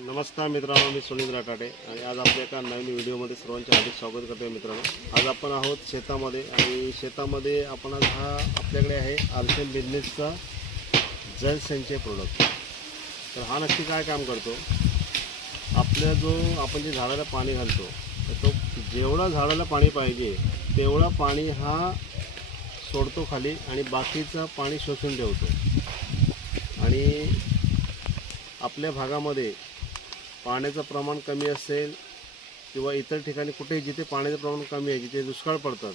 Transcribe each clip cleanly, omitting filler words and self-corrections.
नमस्कार मित्रांनो, मी सुनील राठाडे आणि आज आपल्या एका नवीन व्हिडिओमध्ये सर्वांचे हार्दिक स्वागत करतो मित्रांनो। आज आपण आहोत शेतामध्ये आणि शेतामध्ये आपण आज आपल्याकडे आहे आरसीएम बिझनेसचा जलसंचय प्रोडक्ट। तर हा नक्की काय काम करतो, आपल्या आपण जे झाडाला पाणी घालतो तर तो जेवढा झाडाला पाणी पाहिजे तेवढा पाणी हा सोडतो खाली आणि बाकीचं पाणी शोषून ठेवतो। आणि आपल्या भागामध्ये पाण्याचं प्रमाण कमी असेल किंवा इतर ठिकाणी कुठेही जिथे पाण्याचं प्रमाण कमी आहे, जिथे दुष्काळ पडतात,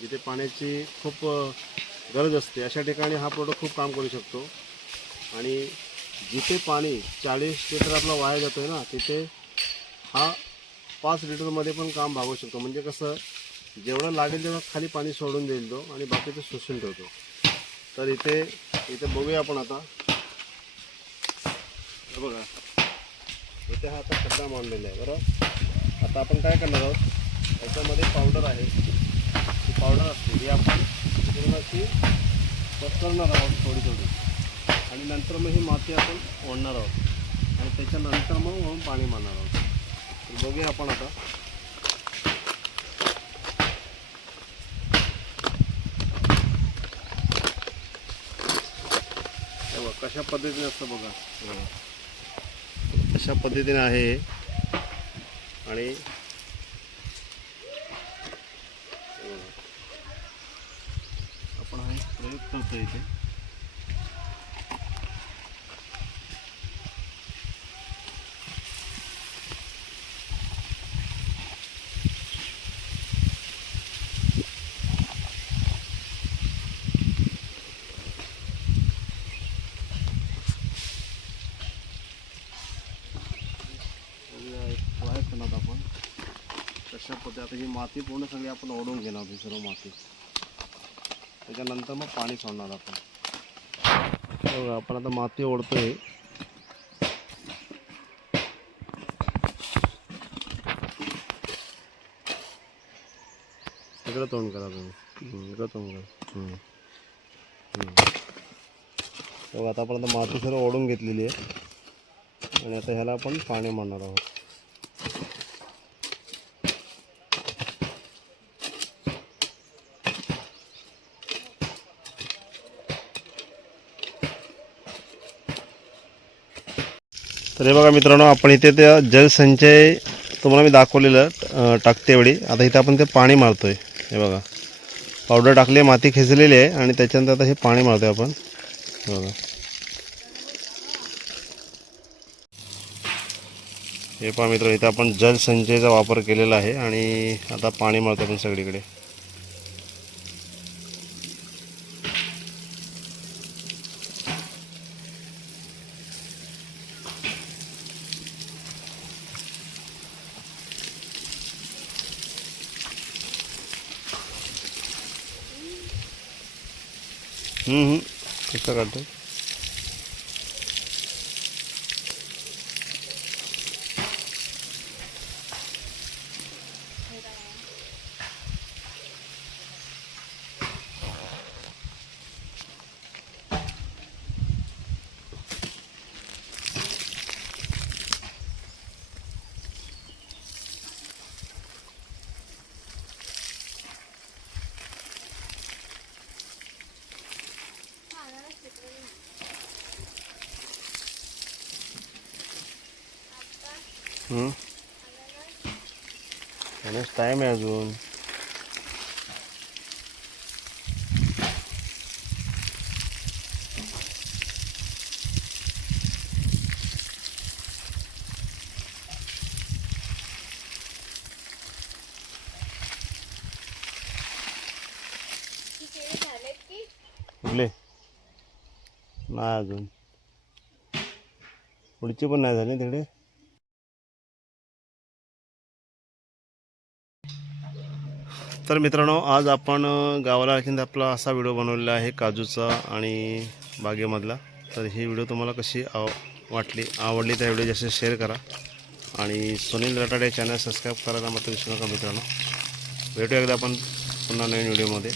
जिथे पाण्याची खूप गरज असते, अशा ठिकाणी हा प्रोडक्ट खूप काम करू शकतो। आणि जिथे पाणी 40 लिटर आपला वाया जातो आहे ना, तिथे हा 5 लिटरमध्ये पण काम भागवू शकतो। म्हणजे कसं, जेवढं लागेल तेवढं खाली पाणी सोडून देईल तो आणि बाकीचं शोषून ठेवतो। तर इथे बघूया आपण आता, बघा इथे हा आता खड्डा मांडलेला आहे बरोबर। आता आपण काय करणार आहोत, त्याच्यामध्ये पावडर आहे, ती पावडर असते ही आपण पूर्ण अशी पसरणार आहोत थोडी थोडी, आणि नंतर मग ही माती आपण ओढणार आहोत आणि त्याच्यानंतर मग पाणी मारणार आहोत। तर बघूया आपण आता, कशा पद्धतीने असतं बघा, अशा पद्धतीने आहे। आणि आपण हा प्रयोग करतो इथे। आपण तशा पद्धती आता ही माती पूर्ण सगळी आपण ओढून घेणार आहोत, सर्व माती, त्याच्यानंतर मग पाणी सोडणार आपण। आपण आता माती ओढतोय, इकडं तोंड करा तुम्ही, इकडं तोंड करा। आता आपण आता माती सर्व ओढून घेतलेली आहे आणि आता ह्याला आपण पाणी मारणार आहोत। तर हे बघा मित्रांनो, आपण इथे त्या जलसंचय तुम्हाला मी दाखवलेलं टाकते वेळी, आता इथे आपण ते पाणी मारतोय। हे बघा, पावडर टाकली, माती खेचलेली आहे आणि त्याच्यानंतर आता हे पाणी मारतोय आपण। बघा हे पहा मित्र, इथे आपण जलसंचयचा वापर केलेला आहे आणि आता पाणी मारतो आपण सगळीकडे। कसं काढतो, टाइम आहे अजून। कुठले नाही अजून, पुढची पण नाही झाली तिकडे। तर मित्रांनो, आज आपण गावाला आणखीन आपला असा व्हिडिओ बनवलेला आहे काजूचा आणि बागेमधला। तर ही व्हिडिओ तुम्हाला कशी आवडली त्या व्हिडिओ जास्त शेअर करा आणि सुनील राठाडे चॅनल सबस्क्राईब करायला मात्र विसरू नका मित्रांनो। भेटूया एकदा आपण पुन्हा नवीन व्हिडिओमध्ये।